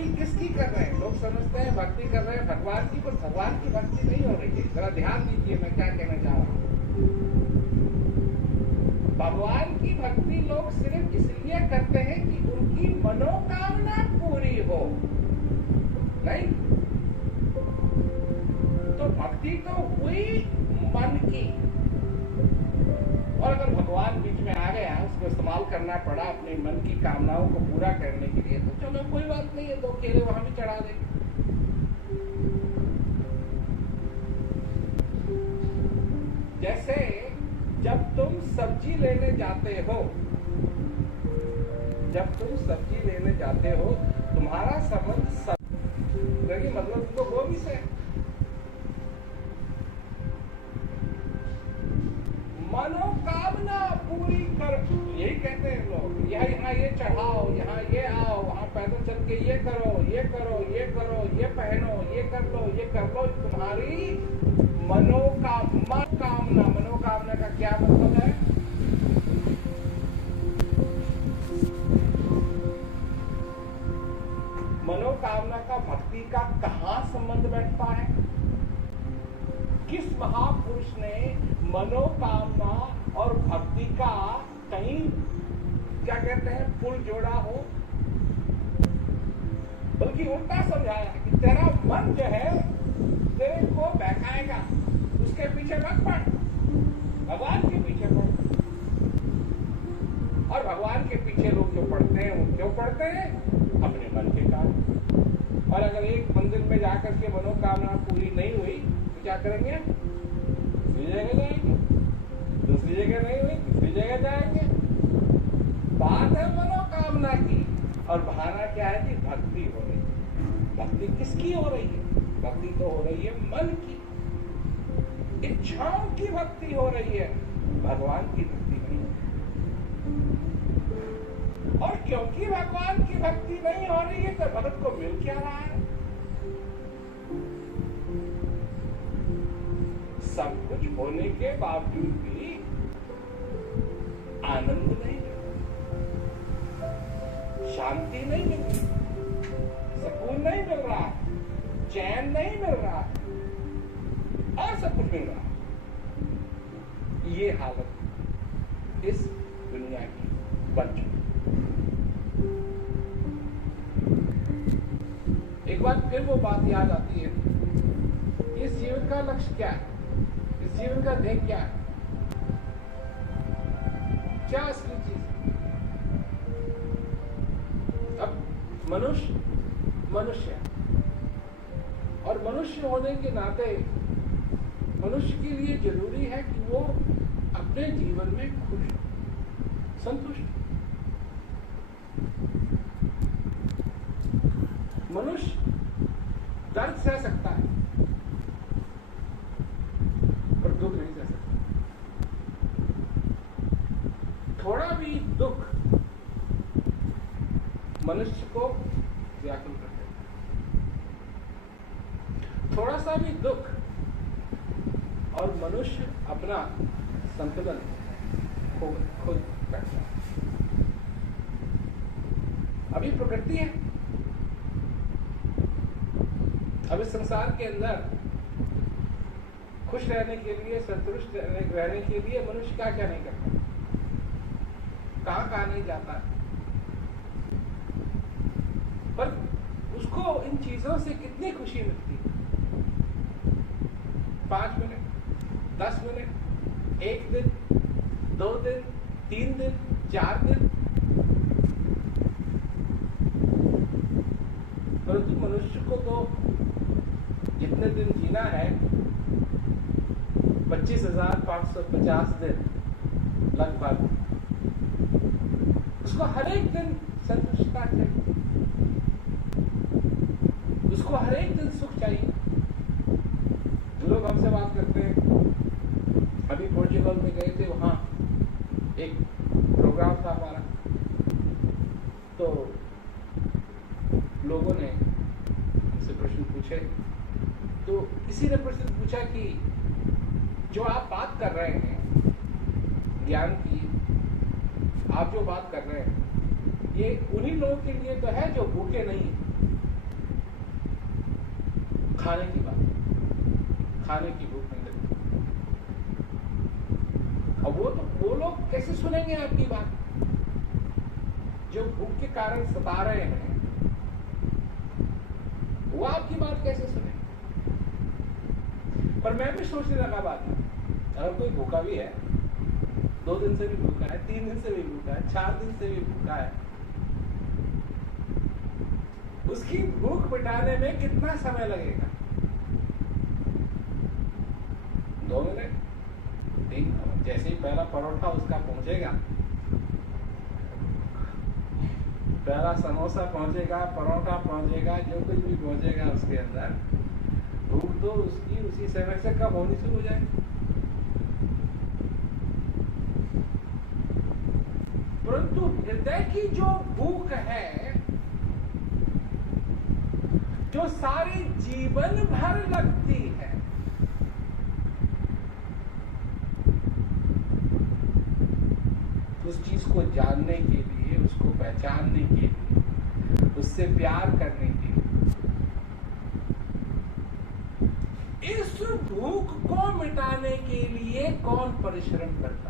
भक्ति किसकी कर रहे हैं? लोग समझते हैं भक्ति कर रहे हैं भगवान की, पर भगवान की भक्ति नहीं हो रही है। जरा ध्यान दीजिए मैं क्या कहना चाह रहा हूं। भगवान की भक्ति लोग सिर्फ इसलिए करते हैं कि उनकी मनोकामना पूरी हो, नहीं तो भक्ति तो हुई मन की। और अगर भगवान बीच में आ गया, उसको इस्तेमाल करना पड़ा अपने मन की कामनाओं को पूरा करने के लिए, तो चलो कोई बात नहीं है, 2 केले वहां भी चढ़ा देंगे। जैसे जब तुम सब्जी लेने जाते हो, तुम्हारा संबंध मतलब तुमको गोभी से, मनोकामना पूरी कर, यही कहते हैं लोग। यहाँ ये चढ़ाओ, यहाँ ये आओ, वहाँ पैदल चल के ये करो, ये करो, ये करो, ये पहनो, ये कर लो, ये कर लो। तुम्हारी मनोकामना, मनोकामना का क्या मतलब है? मनोकामना का भक्ति का कहाँ संबंध बैठता है? किस महापुरुष ने मनोकामना और भक्ति का कहीं क्या कहते हैं पुल जोड़ा हो? बल्कि उल्टा समझाया कि तेरा मन जो है तेरे को बहकाएगा, उसके पीछे मत पड़, भगवान के पीछे पड़। और भगवान के पीछे लोग जो पढ़ते हैं वो क्यों पढ़ते हैं? अपने मन के कारण। और अगर एक मंदिर में जाकर के मनोकामना पूरी नहीं हुई तो क्या करेंगे? दूसरी जगह जाएंगे, दूसरी जगह नहीं हुई तीसरी जगह जाएंगे। बात है मनोकामना की, और बहाना क्या है कि भक्ति हो रही है। भक्ति किसकी हो रही है? भक्ति तो हो रही है मन की, इच्छाओं की भक्ति हो रही है, भगवान की भक्ति नहीं। और क्योंकि भगवान की भक्ति नहीं हो रही है तो भगत को मिल क्या रहा है? सब कुछ होने के बावजूद भी आनंद नहीं मिल रहा, शांति नहीं मिल रही, सुकून नहीं मिल रहा, चैन नहीं मिल रहा, और सब कुछ मिल रहा। ये हालत इस दुनिया की बन चुकी। एक बार फिर वो बात याद आती है कि इस जीवन का लक्ष्य क्या है, इस जीवन का ध्येय क्या है, क्या असली चीज है? अब मनुष्य और मनुष्य होने के नाते मनुष्य के लिए जरूरी है कि वो अपने जीवन में खुश, संतुष्ट। मनुष्य दर्द सह सकता है पर दुख नहीं सह सकता। थोड़ा भी दुख मनुष्य को व्याकुल कर देता है। थोड़ा सा भी दुख और मनुष्य अपना संतुलन खो बैठता है। अभी प्रकृति है, अब इस संसार के अंदर खुश रहने के लिए, संतुष्ट रहने के लिए मनुष्य क्या क्या नहीं करता, कहां नहीं जाता है। पर उसको इन चीजों से कितनी खुशी मिलती है? 5 मिनट, 10 मिनट, 1 दिन, 2 दिन, 3 दिन, 4 दिन। परंतु मनुष्य को तो जितने दिन जीना है 25,550 दिन लगभग, उसको हर एक दिन संतुष्टता चाहिए, उसको हर एक दिन सुख चाहिए। लोग हमसे बात करते हैं, अभी पोर्चुगल में गए थे, वहां एक प्रोग्राम था हमारा, तो लोगों ने हमसे प्रश्न पूछे। तो किसी ने प्रश्न पूछा कि जो आप बात कर रहे हैं ज्ञान की, आप जो बात कर रहे हैं ये उन्हीं लोगों के लिए तो है जो भूखे नहीं है। खाने की बात, खाने की भूख नहीं लगती। अब वो लोग कैसे सुनेंगे आपकी बात? जो भूख के कारण सता रहे हैं वो आपकी बात कैसे सुने? पर मैं भी सोचने लगा बात है, अगर कोई भूखा भी है, 2 दिन से भी भूखा है, 3 दिन से भी भूखा है, 4 दिन से भी भूखा है, उसकी भूख मिटाने में कितना समय लगेगा? 2 मिनट, 3 मिनट। जैसे ही पहला परोठा उसका पहुंचेगा, पहला समोसा पहुंचेगा, परोठा पहुंचेगा, जो कुछ भी पहुंचेगा उसके अंदर, भूख तो उसकी उसी समय से कम होनी शुरू हो जाएगी। परंतु हृदय की जो भूख है, जो सारे जीवन भर लगती है, उस चीज को जानने के लिए, उसको पहचानने के लिए, उससे प्यार करने के लिए, इस भूख को मिटाने के लिए कौन परिश्रम करता